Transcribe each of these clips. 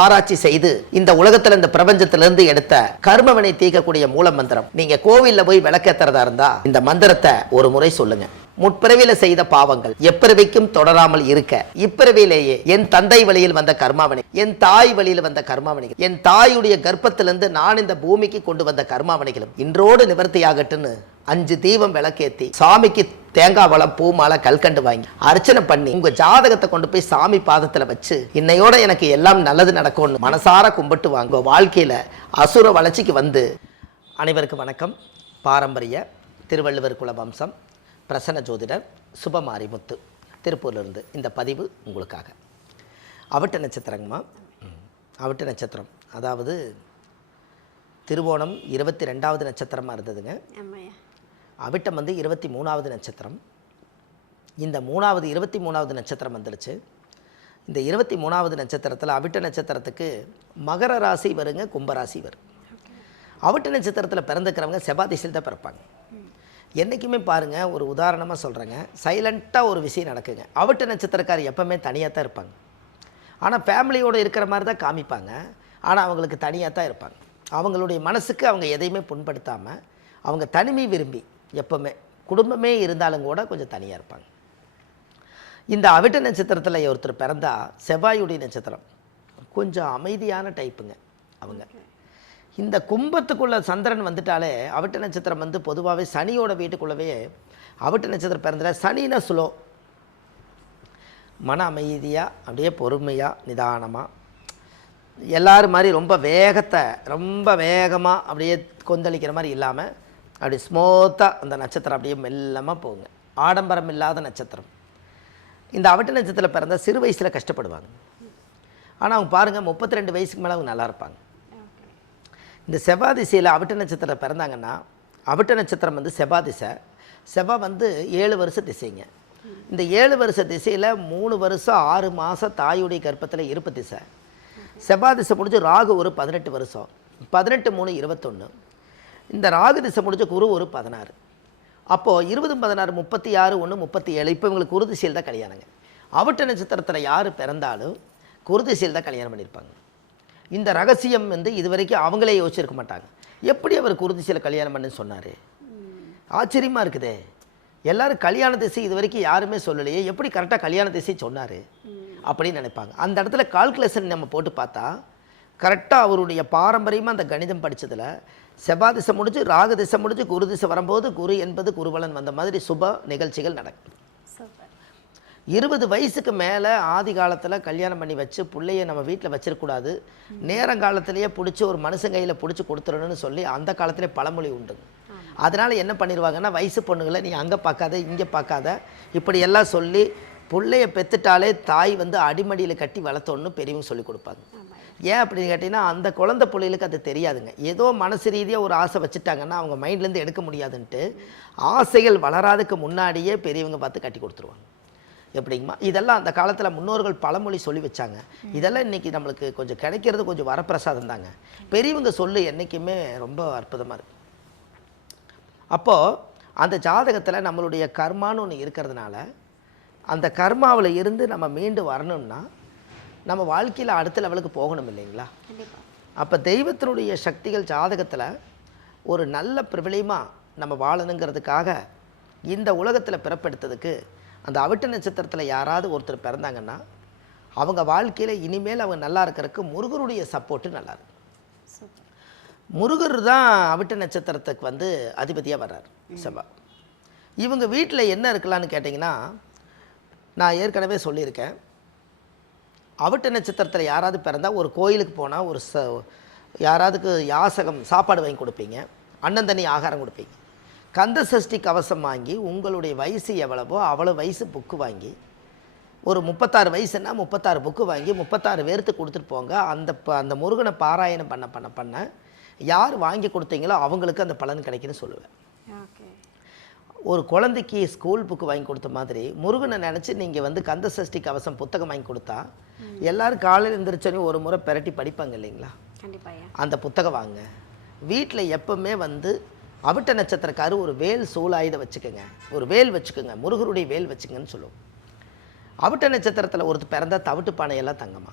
ஆராய்ச்சி செய்து இந்த உலகத்துல இந்த பிரபஞ்சத்திலிருந்து எடுத்த கர்மவினை தீர்க்கக்கூடிய மூல மந்திரம். நீங்க கோவில்ல போய் விளக்கேத்துறதா இருந்தா இந்த மந்திரத்தை ஒரு முறை சொல்லுங்க. முற்பிறவியில செய்த பாவங்கள் எப்பிறவிக்கும் தொடராமல் இருக்க இப்பிறவியிலேயே என் தந்தை வழியில் வந்த கர்மாவனை, என் தாய் வழியில் வந்த கர்மாவனைகள், என் தாயுடைய கர்ப்பத்திலிருந்து நான் இந்த பூமிக்கு கொண்டு வந்த கர்மாவனைகளும் இன்றோடு நிவர்த்தியாகட்டுன்னு 5 தீபம் விளக்கேத்தி சாமிக்கு தேங்காய் வளம் பூ மாலை கல்கண்டு வாங்கி அர்ச்சனை பண்ணி உங்க ஜாதகத்தை கொண்டு போய் சாமி பாதத்துல வச்சு இன்னையோட எனக்கு எல்லாம் நல்லது நடக்கும்னு மனசார கும்பிட்டு வாங்க. வாழ்க்கையில அசுர வளர்ச்சிக்கு வந்து. அனைவருக்கும் வணக்கம். பாரம்பரிய திருவள்ளுவர் குல வம்சம் பிரசன்ன ஜோதிடர் சுபமாரிமுத்து திருப்பூர்லேருந்து இந்த பதிவு உங்களுக்காக. அவிட்ட நட்சத்திரங்கம்மா. அவிட்ட நட்சத்திரம் அதாவது திருவோணம் 22வது நட்சத்திரமாக இருந்ததுங்க. அவிட்டம் வந்து 23வது நட்சத்திரம். இந்த 23வது நட்சத்திரம் வந்துடுச்சு. இந்த 23வது நட்சத்திரத்தில் அவிட்ட நட்சத்திரத்துக்கு மகர ராசி வருங்க, கும்பராசி வரும். அவிட்ட நட்சத்திரத்தில் பிறந்துக்கிறவங்க செவ்வாய் திசையில் தான் பிறப்பாங்க. என்றைக்குமே பாருங்கள், ஒரு உதாரணமாக சொல்கிறேங்க, சைலண்ட்டாக ஒரு விஷயம் நடக்குங்க. அவிட்ட நட்சத்திரக்காரர் எப்போவுமே தனியாக தான் இருப்பாங்க. ஆனால் ஃபேமிலியோடு இருக்கிற மாதிரி தான் காமிப்பாங்க. ஆனால் அவங்களுக்கு தனியாக தான் இருப்பாங்க. அவங்களுடைய மனசுக்கு அவங்க எதையுமே புண்படுத்தாமல் அவங்க தனிமை விரும்பி எப்போவுமே குடும்பமே இருந்தாலும் கூட கொஞ்சம் தனியாக இருப்பாங்க. இந்த அவிட்ட நட்சத்திரத்தில் ஒருத்தர் பிறந்தால் செவ்வாயுடைய நட்சத்திரம் கொஞ்சம் அமைதியான டைப்புங்க அவங்க. இந்த கும்பத்துக்குள்ளே சந்திரன் வந்துட்டாலே அவிட்ட நட்சத்திரம் வந்து பொதுவாகவே சனியோட வீட்டுக்குள்ளவே அவிட்ட நட்சத்திரம் பிறந்த சனினா சுலோ, மன அமைதியாக அப்படியே பொறுமையாக நிதானமாக எல்லோரும் மாதிரி ரொம்ப வேகமாக அப்படியே கொந்தளிக்கிற மாதிரி இல்லாமல் அப்படி ஸ்மூத்தாக அந்த நட்சத்திரம் அப்படியே மெல்லமாக போகுங்க. ஆடம்பரம் இல்லாத நட்சத்திரம். இந்த அவிட்ட நட்சத்திரத்தில் பிறந்த சிறு வயசில் கஷ்டப்படுவாங்க. ஆனால் அவங்க பாருங்கள் 32 வயசுக்கு மேலே அவங்க நல்லா இருப்பாங்க. இந்த செவ்வாய் திசையில் அவிட்ட நட்சத்திரத்தில் பிறந்தாங்கன்னா, அவிட்ட நட்சத்திரம் வந்து செவ்வாய் திசை. செவ்வாய் வந்து 7 வருஷ திசைங்க. இந்த 7 வருஷ திசையில் 3 வருஷம் 6 மாதம் தாயுடைய கர்ப்பத்தில் இருப்பு திசை. செவ்வாய் திசை முடிஞ்சு ராகு ஒரு 18 வருஷம், 18 3 21. இந்த ராகு திசை முடிஞ்ச குரு ஒரு 16. அப்போது 20 16 36 1 37. இப்போ இவங்களுக்கு குரு திசையில் தான் கல்யாணங்க. அவிட்ட நட்சத்திரத்தில் யார் பிறந்தாலும் குரு திசையில் தான் கல்யாணம் பண்ணியிருப்பாங்க. இந்த ரகசியம் வந்து இது வரைக்கும் அவங்களே யோசிச்சிருக்க மாட்டாங்க. எப்படி அவர் குரு திசையில் கல்யாணம் பண்ணுன்னு சொன்னார்? ஆச்சரியமாக இருக்குதே. எல்லோரும் கல்யாண திசை இது வரைக்கும் யாருமே சொல்லலையே, எப்படி கரெக்டாக கல்யாண திசை சொன்னார் அப்படின்னு நினைப்பாங்க. அந்த இடத்துல கால்குலேஷன் நம்ம போட்டு பார்த்தா கரெக்டாக அவருடைய பாரம்பரியமாக அந்த கணிதம் படித்ததில் செவ்வாய் திசை முடிஞ்சு ராகு திசை முடிஞ்சு குரு திசை வரும்போது குரு என்பது குருவலன் வந்த மாதிரி சுப நிகழ்ச்சிகள் நடக்கும். 20 வயசுக்கு மேலே ஆதி காலத்தில் கல்யாணம் பண்ணி வச்சு பிள்ளைய நம்ம வீட்டில் வச்சிருக்கூடாது, நேரங்காலத்திலேயே பிடிச்சி ஒரு மனுஷன் கையில் பிடிச்சி கொடுத்துடணும்னு சொல்லி அந்த காலத்திலே பழமொழி உண்டுங்க. அதனால் என்ன பண்ணிடுவாங்கன்னா, வயசு பொண்ணுங்களை நீ அங்கே பார்க்காத இங்கே பார்க்காத இப்படி எல்லாம் சொல்லி பிள்ளைய பெற்றுட்டாலே தாய் வந்து அடிமடியில் கட்டி வளர்த்தோன்னு பெரியவங்க சொல்லி கொடுப்பாங்க. ஏன் அப்படின்னு கேட்டிங்கன்னா, அந்த குழந்தை பிள்ளைகளுக்கு அது தெரியாதுங்க. ஏதோ மனசு ரீதியாக ஒரு ஆசை வச்சுட்டாங்கன்னா அவங்க மைண்ட்லேருந்து எடுக்க முடியாதுன்ட்டு ஆசைகள் வளராதுக்கு முன்னாடியே பெரியவங்க பார்த்து கட்டி கொடுத்துருவாங்க. எப்படிங்கம்மா? இதெல்லாம் அந்த காலத்தில் முன்னோர்கள் பழமொழி சொல்லி வச்சாங்க. இதெல்லாம் இன்றைக்கி நம்மளுக்கு கொஞ்சம் கிடைக்கிறது கொஞ்சம் வரப்பிரசாதம் தாங்க. பெரியவங்க சொல்லு என்றைக்குமே ரொம்ப அற்புதமாக இருக்குது. அப்போது அந்த ஜாதகத்தில் நம்மளுடைய கர்மான்னு ஒன்று இருக்கிறதுனால அந்த கர்மாவில் இருந்து நம்ம மீண்டு வரணும்னா நம்ம வாழ்க்கையில் அடுத்த லெவலுக்கு போகணும் இல்லைங்களா? அப்போ தெய்வத்தினுடைய சக்திகள் ஜாதகத்தில் ஒரு நல்ல பிரபலியமாக நம்ம வாழணுங்கிறதுக்காக இந்த உலகத்தில் பிறப்பெடுத்ததுக்கு அந்த அவிட்ட நட்சத்திரத்தில் யாராவது ஒருத்தர் பிறந்தாங்கன்னா அவங்க வாழ்க்கையில் இனிமேல் அவங்க நல்லா இருக்கிறதுக்கு முருகருடைய சப்போர்ட்டு நல்லா இருக்கு. முருகர் தான் அவிட்ட நட்சத்திரத்துக்கு வந்து அதிபதியாக வர்றார் செவ்வாய். இவங்க வீட்டில் என்ன இருக்கலான்னு கேட்டிங்கன்னா, நான் ஏற்கனவே சொல்லியிருக்கேன், அவிட்ட நட்சத்திரத்தில் யாராவது பிறந்தால் ஒரு கோயிலுக்கு போனால் ஒரு யாராவதுக்கு யாசகம் சாப்பாடு வாங்கி கொடுப்பீங்க, அண்ணன் தண்ணி ஆகாரம் கொடுப்பீங்க, கந்த சஷ்டி கவசம் வாங்கி உங்களுடைய வயசு எவ்வளவோ அவ்வளோ வயசு புக்கு வாங்கி ஒரு 36 வயசுன்னா 36 புக்கு வாங்கி 36 பேர்த்து கொடுத்துட்டு போங்க. அந்த முருகனை பாராயணம் பண்ண யார் வாங்கி கொடுத்தீங்களோ அவங்களுக்கு அந்த பலன் கிடைக்குன்னு சொல்லுவேன். ஒரு குழந்தைக்கு ஸ்கூல் புக்கு வாங்கி கொடுத்த மாதிரி முருகனை நினச்சி நீங்கள் வந்து கந்த சஷ்டி கவசம் புத்தகம் வாங்கி கொடுத்தா எல்லோரும் காலையில் எழுந்திரிச்சோன்னே ஒரு முறை பெரட்டி படிப்பாங்க இல்லைங்களா? அந்த புத்தகம் வாங்க. வீட்டில் எப்பவுமே வந்து அவிட்ட நட்சத்திரக்காரு ஒரு வேல் சூலாயுத வச்சுக்கோங்க, ஒரு வேல் வச்சுக்கோங்க, முருகருடைய வேல் வச்சுக்கங்கன்னு சொல்லுவோம். அவிட்ட நட்சத்திரத்தில் ஒருத்தர் பிறந்தால் தவிட்டு பானையெல்லாம் தங்கமா.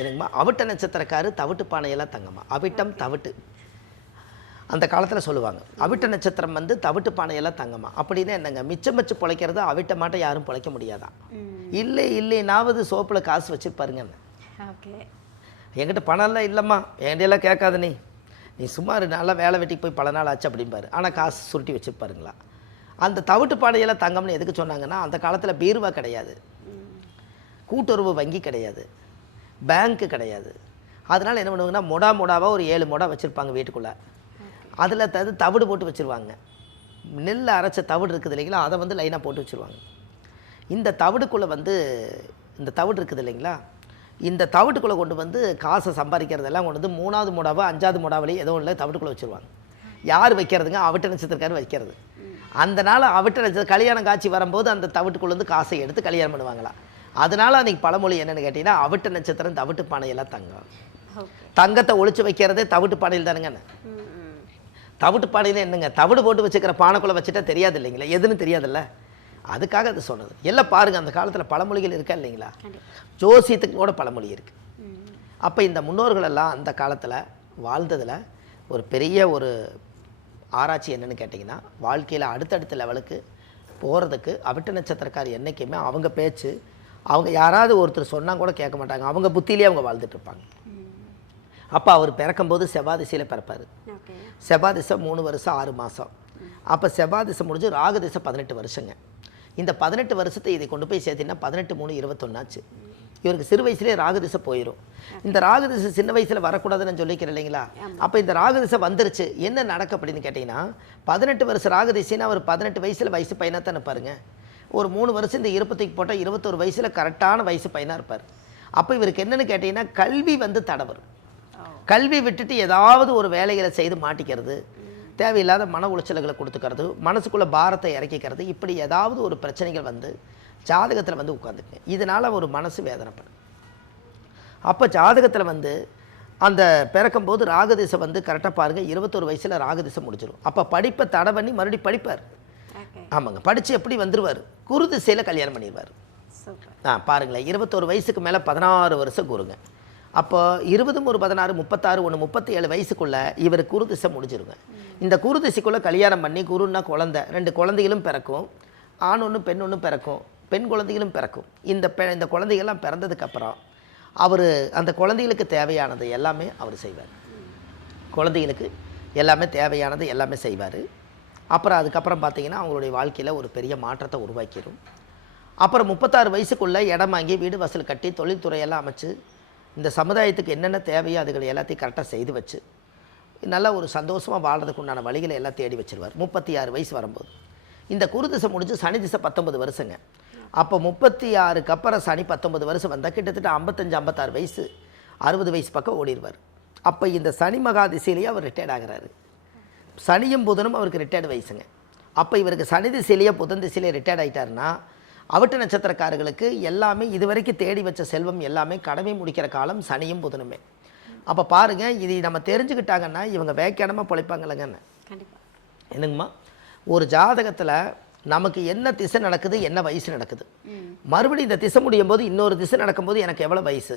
எனக்குமா அவிட்ட நட்சத்திரக்காரு தவிட்டு பானையெல்லாம் தங்கம்மா. அவிட்டம் தவிட்டு அந்த காலத்தில் சொல்லுவாங்க. அவிட்ட நட்சத்திரம் வந்து தவிட்டு பானையெல்லாம் தங்கம்மா. அப்படின்னா என்னங்க, மிச்சம் வச்சு பிழைக்கிறது அவிட்ட மாட்டை யாரும் பிழைக்க முடியாதான். இல்லைனாவது சோப்பில் காசு வச்சுருப்பாருங்கன்னு. என்கிட்ட பணம்லாம் இல்லைம்மா, என்கிட்டலாம் கேட்காத நீ சும்மா நல்லா வேலை வெட்டிக்கு போய் பல நாள் ஆச்சு அப்படிம்பாரு. ஆனால் காசு சுருட்டி வச்சுருப்பாருங்களா. அந்த தவிட்டு பானையெல்லாம் தங்கம்னு எதுக்கு சொன்னாங்கன்னா, அந்த காலத்தில் பீருவா கிடையாது, கூட்டுறவு வங்கி கிடையாது, பேங்க்கு கிடையாது. அதனால் என்ன பண்ணுவாங்கன்னா மொடாவாக ஒரு 7 மொடா வச்சுருப்பாங்க வீட்டுக்குள்ளே. அதில் தவிடு போட்டு வச்சுருவாங்க. நெல் அரைச்ச தவிடு இருக்குது இல்லைங்களா, அதை வந்து லைனாக போட்டு வச்சுருவாங்க. இந்த தவிடுக்குள்ளே வந்து இந்த தவிடு இருக்குது இல்லைங்களா, இந்த தவிட்டுக்குள்ளே கொண்டு வந்து காசை சம்பாதிக்கிறதெல்லாம் கொண்டு வந்து 3வது மொடாவோ 5வது மொடாவிலேயே ஏதோ ஒன்று தவிட்டுக்குள்ளே வச்சுருவாங்க. யார் வைக்கிறதுங்க, அவிட்ட நட்சத்திரக்காரர் வைக்கிறது. அந்த நாள் அவிட்ட நட்சத்திரம் கல்யாணம் காட்சி வரும்போது அந்த தவிட்டுக்குள்ளேருந்து காசை எடுத்து கல்யாணம் பண்ணுவாங்களா. அதனால் அன்றைக்கி பழமொழி என்னென்னு கேட்டிங்கன்னா, அவிட்ட நட்சத்திரம் தவிட்டு பானையெல்லாம் தங்கம். தங்கத்தை ஒழிச்சு வைக்கிறதே தவிட்டு பானையில் தானுங்கண்ணே. தவிட்டு பானையில் என்னங்க, தவிடு போட்டு வச்சுக்கிற பானைக்குள்ளே வச்சுட்டா தெரியாது இல்லைங்களா, எதுன்னு தெரியாதுல்ல. அதுக்காக அது சொன்னது. எல்லாம் பாருங்கள், அந்த காலத்தில் பழமொழிகள் இருக்கா இல்லைங்களா, ஜோசியத்துக்கு கூட பழமொழி இருக்குது. அப்போ இந்த முன்னோர்களெல்லாம் அந்த காலத்தில் வாழ்ந்ததில் ஒரு பெரிய ஒரு ஆராய்ச்சி என்னென்னு கேட்டிங்கன்னா, வாழ்க்கையில் அடுத்தடுத்த லெவலுக்கு போகிறதுக்கு அவிட்ட நட்சத்திரக்கார் என்றைக்குமே அவங்க பேச்சு, அவங்க யாராவது ஒருத்தர் சொன்னால் கூட கேட்க மாட்டாங்க, அவங்க புத்தியிலே அவங்க வாழ்ந்துட்டுருப்பாங்க. அப்போ அவர் பிறக்கும்போது செவ்வாய் திசையில் பிறப்பார். செவ்வாய் திசை 3 வருஷம் 6 மாதம். அப்போ செவ்வாய் திசை முடிஞ்சு ராகு திசை 18 வருஷங்க. இந்த 18 வருஷத்தை இதை கொண்டு போய் சேர்த்திங்கன்னா 18×3=21 ஆச்சு. இவருக்கு சிறு வயசுலேயே ராகு திசை போயிடும். இந்த ராகு திசை சின்ன வயசில் வரக்கூடாதுன்னு சொல்லிக்கிறேன் இல்லைங்களா. அப்போ இந்த ராகு திசை வந்துருச்சு, என்ன நடக்கும் அப்படின்னு கேட்டிங்கன்னா, 18 வருஷம் ராகு திசைன்னா அவர் 18 வயசில் வயசு பையனாக தான் இருப்பாருங்க. ஒரு 3 வருஷம் இந்த இருப்பத்துக்கு போட்டால் 21 வயசில் கரெக்டான வயசு பையனாக இருப்பார். அப்போ இவருக்கு என்னென்னு கேட்டிங்கன்னா, கல்வி வந்து தடவரும். கல்வி விட்டுட்டு ஏதாவது ஒரு வேலைகளை செய்து மாட்டிக்கிறது, தேவையில்லாத மன உளைச்சல்களை கொடுத்துக்கிறது, மனசுக்குள்ளே பாரத்தை இறக்கிக்கிறது, இப்படி ஏதாவது ஒரு பிரச்சனைகள் வந்து ஜாதகத்தில் வந்து உட்காந்துக்குங்க. இதனால் ஒரு மனசு வேதனைப்படும். அப்போ ஜாதகத்தில் வந்து அந்த பிறக்கும்போது ராகதிசை வந்து கரெக்டாக பாருங்கள், 21 வயசில் ராகதிசை முடிச்சிடும். அப்போ படிப்பை தடை பண்ணி மறுபடியும் படிப்பார். ஆமாங்க, படித்து எப்படி வந்துடுவார், குரு திசையில் கல்யாணம் பண்ணிடுவார். பாருங்களேன், 21 வயசுக்கு மேலே 16 வருஷம் குருங்க. அப்போ 20 ஒரு 16 36 1 37 வயசுக்குள்ளே இவர் குரு திசை முடிஞ்சிருங்க. இந்த குரு திசைக்குள்ளே கல்யாணம் பண்ணி, குருன்னா குழந்தை, 2 குழந்தைகளும் பிறக்கும், ஆண் ஒன்று பெண் ஒன்று பிறக்கும், பெண் குழந்தைகளும் பிறக்கும். இந்த குழந்தைகள்லாம் பிறந்ததுக்கப்புறம் அவர் அந்த குழந்தைகளுக்கு தேவையானது எல்லாமே அவர் செய்வார். குழந்தைகளுக்கு எல்லாமே தேவையானது எல்லாமே செய்வார். அப்புறம் அதுக்கப்புறம் பார்த்திங்கன்னா அவங்களுடைய வாழ்க்கையில் ஒரு பெரிய மாற்றத்தை உருவாக்கிடும். அப்புறம் 36 வயசுக்குள்ளே இடம் வாங்கி வீடு வாசல் கட்டி தொழில்துறையெல்லாம் அமைச்சு இந்த சமுதாயத்துக்கு என்னென்ன தேவையோ அதுகளை எல்லாத்தையும் கரெக்டாக செய்து வச்சு நல்லா ஒரு சந்தோஷமாக வாழ்கிறதுக்கு உண்டான வழிகளை எல்லாம் தேடி வச்சுருவார். 36 வயசு வரும்போது இந்த குரு திசை முடிஞ்சு சனி திசை 19 வருஷங்க. அப்போ 36க்கு அப்புறம் சனி 19 வருஷம் வந்தால் கிட்டத்தட்ட 55 56 வயசு 60 வயசு பக்கம் ஓடிடுவார். அப்போ இந்த சனி மகா திசையிலேயே அவர் ரிட்டையர்ட் ஆகிறாரு. சனியும் புதனும் அவருக்கு ரிட்டையர்டு வயசுங்க. அப்போ இவருக்கு சனி திசையிலேயே புதன் திசையிலே ரிட்டையர்ட் ஆகிட்டாருன்னா, அவிட்ட நட்சத்திரக்காரர்களுக்கு எல்லாமே இதுவரைக்கும் தேடி வச்ச செல்வம் எல்லாமே கடமை முடிக்கிற காலம் சனியும் புதனுமே. அப்போ பாருங்கள், இது நம்ம தெரிஞ்சுக்கிட்டாங்கன்னா இவங்க வேக்கியானமாக பிழைப்பாங்கல்லங்கன்னு. என்னங்கம்மா, ஒரு ஜாதகத்தில் நமக்கு என்ன திசை நடக்குது, என்ன வயசு நடக்குது, மறுபடியும் இந்த திசை முடியும் போது இன்னொரு திசை நடக்கும்போது எனக்கு எவ்வளோ வயசு,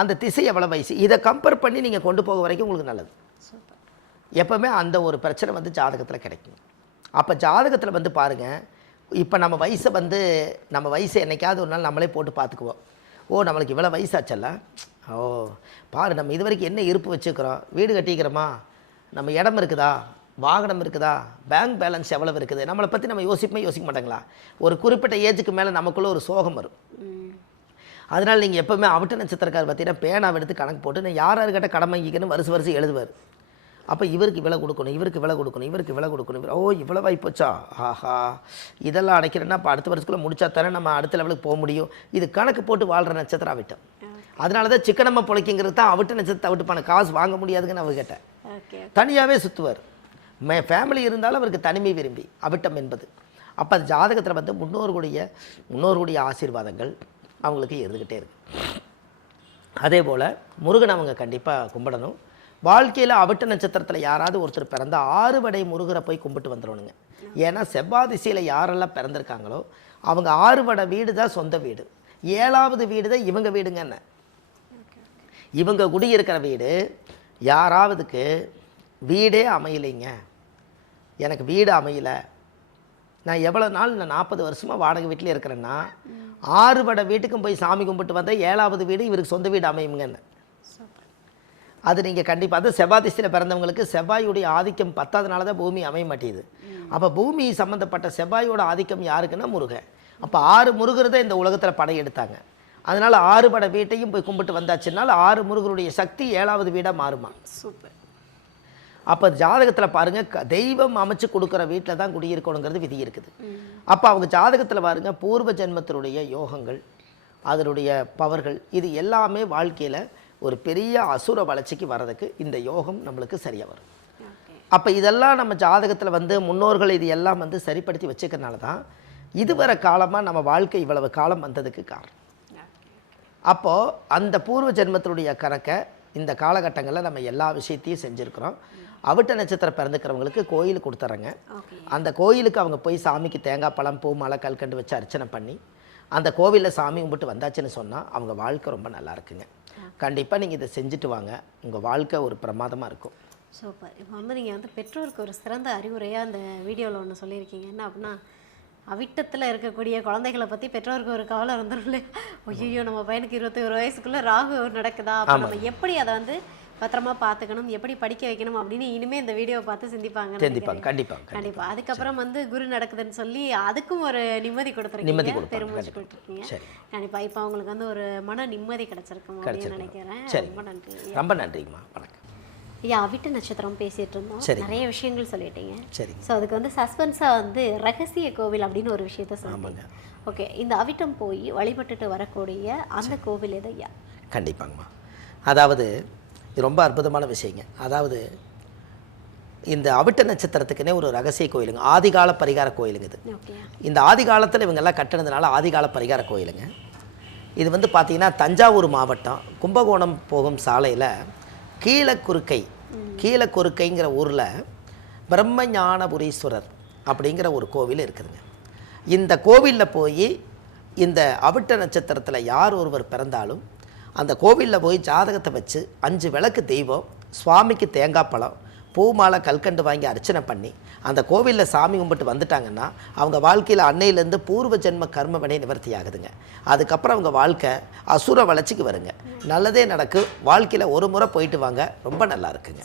அந்த திசை எவ்வளோ வயசு, இதை கம்பேர் பண்ணி நீங்கள் கொண்டு போக வரைக்கும் உங்களுக்கு நல்லது. எப்போவுமே அந்த ஒரு பிரச்சனை வந்து ஜாதகத்தில் கிடைக்கும். அப்போ ஜாதகத்தில் வந்து பாருங்கள், இப்போ நம்ம வயசை வந்து நம்ம வயசை என்றைக்காவது ஒரு நாள் நம்மளே போட்டு பார்த்துக்குவோம். ஓ, நம்மளுக்கு இவ்வளோ வயசாச்சல்ல, ஓ பாரு நம்ம இது வரைக்கும் என்ன இருப்பு வச்சுக்கிறோம், வீடு கட்டிக்கிறோமா, நம்ம இடம் இருக்குதா, வாகனம் இருக்குதா, பேங்க் பேலன்ஸ் எவ்வளோ இருக்குது, நம்மளை பற்றி நம்ம யோசிக்க மாட்டாங்களா. ஒரு குறிப்பிட்ட ஏஜுக்கு மேலே நமக்குள்ளே ஒரு சோகம் வரும். அதனால் நீங்கள் எப்போவுமே அவிட்ட நட்சத்திரக்கார் பார்த்தீங்கன்னா பேனாவை எடுத்து கணக்கு போட்டு நான் யார்கிட்ட கடன் வாங்கிக்கணும் வருஷம் எழுதுவார். அப்போ இவருக்கு விலை கொடுக்கணும், இவருக்கு விலை கொடுக்கணும், இவருக்கு விலை கொடுக்கணும், ஓ இவ்வளோ வாய்ப்போச்சா, ஆஹா இதெல்லாம் அடைக்கிறேன்னா அப்போ அடுத்த வருஷத்துக்குள்ளே முடிச்சா தானே நம்ம அடுத்த லெவலுக்கு போக முடியும். இது கணக்கு போட்டு வாழ்கிற நட்சத்திரம் அவிட்டம். அதனால தான் சிக்கனமாக பிழைக்குங்கிறது தான் அவிட்ட நட்சத்திரத்தை அவிட்டுப்பான காசு வாங்க முடியாதுங்கன்னு அவர் கேட்டேன். தனியாகவே சுற்றுவார். ஃபேமிலி இருந்தாலும் அவருக்கு தனிமை விரும்பி அவிட்டம் என்பது. அப்போ அது ஜாதகத்தில் வந்து முன்னோர்களுடைய ஆசீர்வாதங்கள் அவங்களுக்கு இருந்துக்கிட்டே இருக்கு. அதே போல் முருகன் அவங்க கண்டிப்பாக கும்பிடணும். வாழ்க்கையில் அவிட்ட நட்சத்திரத்தில் யாராவது ஒருத்தர் பிறந்த 6 வடை முருகரை போய் கும்பிட்டு வந்துடணுங்க. ஏன்னா செவ்வாய் திசையில் யாரெல்லாம் பிறந்திருக்காங்களோ அவங்க 6 வடை வீடு தான் சொந்த வீடு, 7வது வீடு தான் இவங்க வீடுங்க. என்ன இவங்க குடியிருக்கிற வீடு யாராவதுக்கு வீடே அமையலைங்க, எனக்கு வீடு அமையலை, நான் எவ்வளோ நாள் நான் 40 வருஷமாக வாடகை வீட்டில் இருக்கிறேன்னா 6 வட வீட்டுக்கும் போய் சாமி கும்பிட்டு வந்தால் 7வது வீடு இவருக்கு சொந்த வீடு அமையுங்கன்னு. அது நீங்கள் கண்டிப்பாக அது செவ்வாய் திசையில் பிறந்தவங்களுக்கு செவ்வாயுடைய ஆதிக்கம் 10வது தான் பூமி அமைய மாட்டேங்குது. அப்போ பூமி சம்மந்தப்பட்ட செவ்வாயோட ஆதிக்கம் யாருக்குன்னா முருகன். அப்போ 6 முருகர் தான் இந்த உலகத்தில் படையெடுத்தாங்க. அதனால் 6 பட வீட்டையும் போய் கும்பிட்டு வந்தாச்சுனால் 6 முருகருடைய சக்தி 7வது வீடாக மாறுமா. சூப்பர். அப்போ ஜாதகத்தில் பாருங்கள், தெய்வம் அமைச்சு கொடுக்குற வீட்டில் தான் குடியிருக்கணுங்கிறது விதி இருக்குது. அப்போ அவங்க ஜாதகத்தில் பாருங்கள், பூர்வ ஜென்மத்தினுடைய யோகங்கள், அதனுடைய பவர்கள், இது எல்லாமே வாழ்க்கையில் ஒரு பெரிய அசுர வளர்ச்சிக்கு வர்றதுக்கு இந்த யோகம் நம்மளுக்கு சரியாக வரும். அப்போ இதெல்லாம் நம்ம ஜாதகத்தில் வந்து முன்னோர்கள் இது எல்லாம் வந்து சரிப்படுத்தி வச்சுக்கிறனால தான் இதுவரை காலமாக நம்ம வாழ்க்கை இவ்வளவு காலம் வந்ததுக்கு காரணம். அப்போது அந்த பூர்வ ஜென்மத்தினுடைய கணக்கை இந்த காலகட்டங்களில் நம்ம எல்லா விஷயத்தையும் செஞ்சுருக்கிறோம். அவிட்ட நட்சத்திரம் பிறந்துக்கிறவங்களுக்கு கோயில் கொடுத்துட்றேங்க. அந்த கோயிலுக்கு அவங்க போய் சாமிக்கு தேங்காய் பழம் பூ மாலை கல்கண்டு வச்சு அர்ச்சனை பண்ணி அந்த கோவிலில் சாமி கும்பிட்டு வந்தாச்சுன்னு சொன்னால் அவங்க வாழ்க்கை ரொம்ப நல்லா இருக்குங்க. கண்டிப்பாக நீங்கள் இதை செஞ்சுட்டு வாங்க, உங்கள் வாழ்க்கை ஒரு பிரமாதமாக இருக்கும். சூப்பர். இப்போ வந்து நீங்கள் வந்து பெற்றோருக்கு ஒரு சிறந்த அறிவுரையாக அந்த வீடியோவில் ஒன்று சொல்லியிருக்கீங்க. என்ன அப்படின்னா, அவிட்டத்தில் இருக்கக்கூடிய குழந்தைகளை பற்றி பெற்றோருக்கு ஒரு கவலை வந்துடும் இல்லையா? ஐயோ நம்ம பையனுக்கு 21 வயசுக்குள்ளே ராகு நடக்குதா, அப்போ நம்ம எப்படி அதை வந்து பத்திரமா பார்த்துக்கணும், எப்படி படிக்க வைக்கணும் அப்படின்னு இனிமேல் இந்த வீடியோவை பார்த்து சிந்திப்பாங்க. கண்டிப்பாக. அதுக்கப்புறம் வந்து குரு நடக்குதுன்னு சொல்லி அதுக்கும் ஒரு நிம்மதி கொடுத்துருக்கீங்க, பெருமூச்சு கொடுத்துருக்கீங்க. கண்டிப்பாக இப்போ அவங்களுக்கு வந்து ஒரு மன நிம்மதி கிடைச்சிருக்கும் அப்படின்னு நினைக்கிறேன். ரொம்ப நன்றி. ரொம்ப நன்றிம்மா. வணக்கம். ஐயா, அவிட்ட நட்சத்திரம் பேசிகிட்டு இருந்தோம், நிறைய விஷயங்கள் சொல்லிட்டீங்க. சரி. ஸோ அதுக்கு வந்து சஸ்பென்ஸாக வந்து ரகசிய கோவில் அப்படின்னு ஒரு விஷயத்த சொல்லுவாங்க. ஓகே, இந்த அவிட்டம் போய் வழிபட்டுட்டு வரக்கூடிய அந்த கோவில் எது ஐயா? கண்டிப்பாங்கம்மா. அதாவது இது ரொம்ப அற்புதமான விஷயங்க. அதாவது இந்த அவிட்ட நட்சத்திரத்துக்குன்னே ஒரு ரகசிய கோயிலுங்க, ஆதிகால பரிகார கோயிலுங்க இது. இந்த ஆதி காலத்தில் இவங்கெல்லாம் கட்டினதுனால ஆதிகால பரிகார கோயிலுங்க. இது வந்து பார்த்திங்கன்னா தஞ்சாவூர் மாவட்டம் கும்பகோணம் போகும் சாலையில் கீழக்குறுக்கைங்கிற ஊரில் பிரம்மஞானபுரீஸ்வரர் அப்படிங்கிற ஒரு கோவில் இருக்குதுங்க. இந்த கோவிலில் போய் இந்த அவிட்ட நட்சத்திரத்தில் யார் ஒருவர் பிறந்தாலும் அந்த கோவிலில் போய் ஜாதகத்தை வச்சு 5 விளக்கு தெய்வம், சுவாமிக்கு தேங்காய் பழம், பூ மாலை கல்கண்டு வாங்கி அர்ச்சனை பண்ணி அந்த கோவிலில் சாமி கும்பிட்டு வந்துட்டாங்கன்னா அவங்க வாழ்க்கையில் அன்னையிலேருந்து பூர்வ ஜென்ம கர்ம வினை நிவர்த்தி ஆகுதுங்க. அதுக்கப்புறம் அவங்க வாழ்க்கை அசுர வளர்ச்சிக்கு வருங்க. நல்லதே நடக்கும். வாழ்க்கையில் ஒரு முறை போயிட்டு வாங்க, ரொம்ப நல்லா இருக்குங்க.